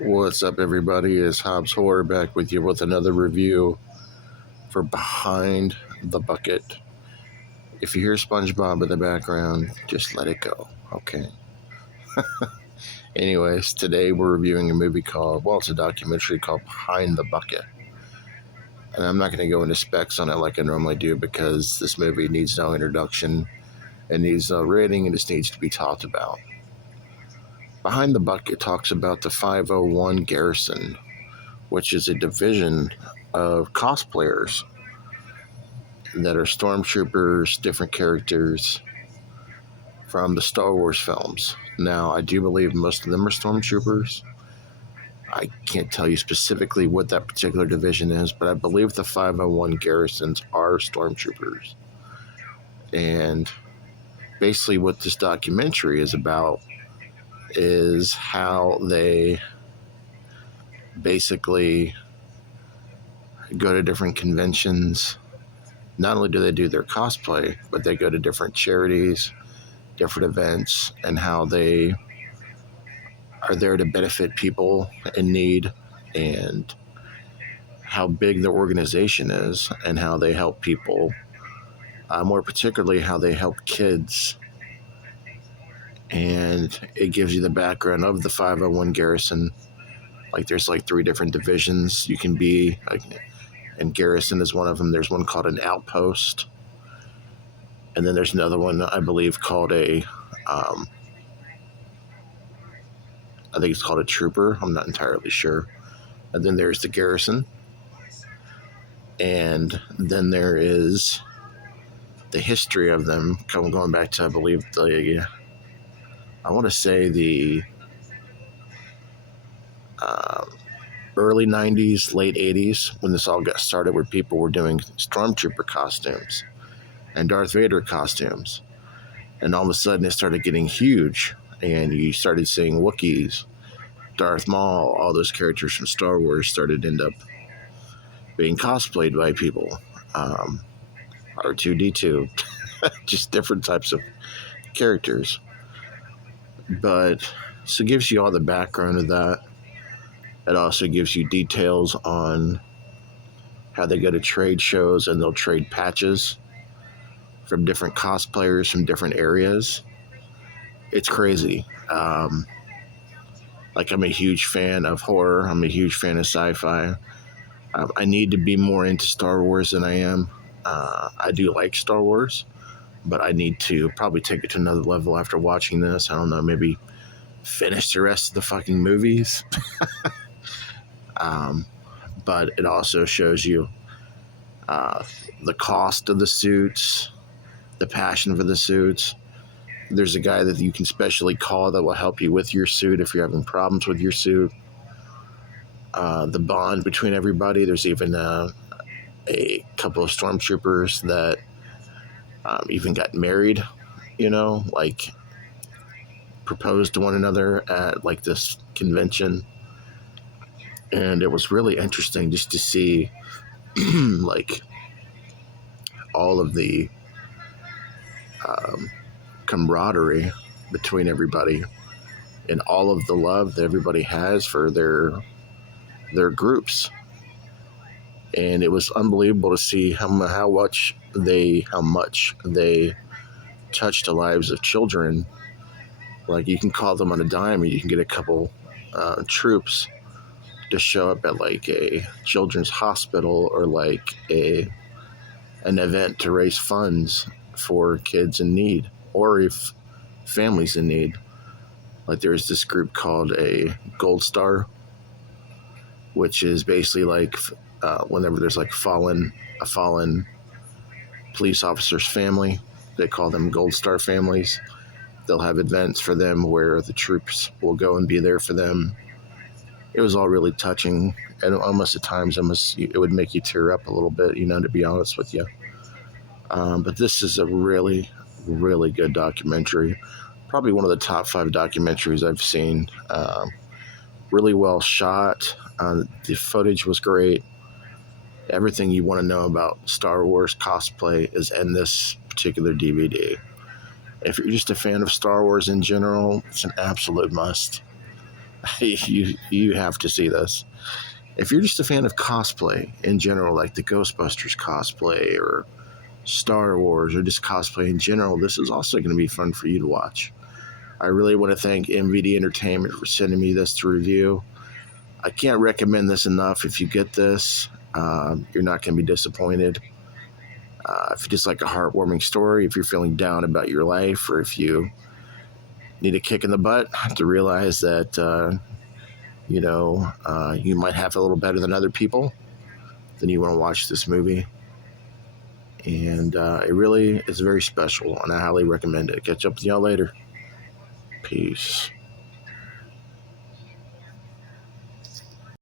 What's up, everybody? It's Hobbs Horror back with you with another review for Behind the Bucket. If you hear SpongeBob in the background, just let it go, okay? Anyways, today we're reviewing a movie it's a documentary called Behind the Bucket. And I'm not going to go into specs on it like I normally do because this movie needs no introduction. It needs no rating, and just needs to be talked about. Behind the Bucket talks about the 501 Garrison, which is a division of cosplayers that are stormtroopers, different characters from the Star Wars films. Now, I do believe most of them are stormtroopers. I can't tell you specifically what that particular division is, but I believe the 501 Garrisons are stormtroopers. And basically, what this documentary is about is how they basically go to different conventions. Not only do they do their cosplay, but they go to different charities, different events, and how they are there to benefit people in need, and how big their organization is, and how they help people, more particularly how they help kids. And it gives you the background of the 501 Garrison. Like, there's like 3 different divisions you can be, and Garrison is one of them. There's one called an outpost, and then there's another one I believe called I think it's called a trooper. I'm not entirely sure. And then there's the Garrison. And then there is the history of them going back to, I believe, the early 90s, late 80s, when this all got started, where people were doing stormtrooper costumes and Darth Vader costumes. And all of a sudden it started getting huge, and you started seeing Wookiees, Darth Maul, all those characters from Star Wars started to end up being cosplayed by people. R2-D2, just different types of characters. But so it gives you all the background of that. It also gives you details on how they go to trade shows and they'll trade patches from different cosplayers from different areas. It's crazy. I'm a huge fan of horror. I'm a huge fan of sci-fi. I need to be more into Star Wars than I am. I do like Star Wars, but I need to probably take it to another level after watching this. I don't know, maybe finish the rest of the fucking movies. But it also shows you the cost of the suits, the passion for the suits. There's a guy that you can specially call that will help you with your suit if you're having problems with your suit. The bond between everybody. There's even a couple of stormtroopers that even got married, proposed to one another at like this convention. And it was really interesting just to see like all of the camaraderie between everybody, and all of the love that everybody has for their groups. And it was unbelievable to see how much they touched the lives of children. Like, you can call them on a dime, and you can get a couple troops to show up at like a children's hospital, or like an event to raise funds for kids in need, or if families in need. Like, there's this group called a Gold Star, which is basically like whenever there's like a fallen police officer's family, they call them Gold Star families. They'll have events for them where the troops will go and be there for them. It was all really touching, and almost at times it would make you tear up a little bit, to be honest with you. But this is a really, really good documentary. Probably one of the top 5 documentaries I've seen. Really well shot. The footage was great. Everything you want to know about Star Wars cosplay is in this particular DVD. If you're just a fan of Star Wars in general, it's an absolute must. You have to see this. If you're just a fan of cosplay in general, like the Ghostbusters cosplay or Star Wars or just cosplay in general, this is also going to be fun for you to watch. I really want to thank MVD Entertainment for sending me this to review. I can't recommend this enough. If you get this, you're not going to be disappointed. If you just like a heartwarming story, if you're feeling down about your life, or if you need a kick in the butt to realize that, you might have a little better than other people, then you want to watch this movie. And it really is very special, and I highly recommend it. Catch up with y'all later. Peace.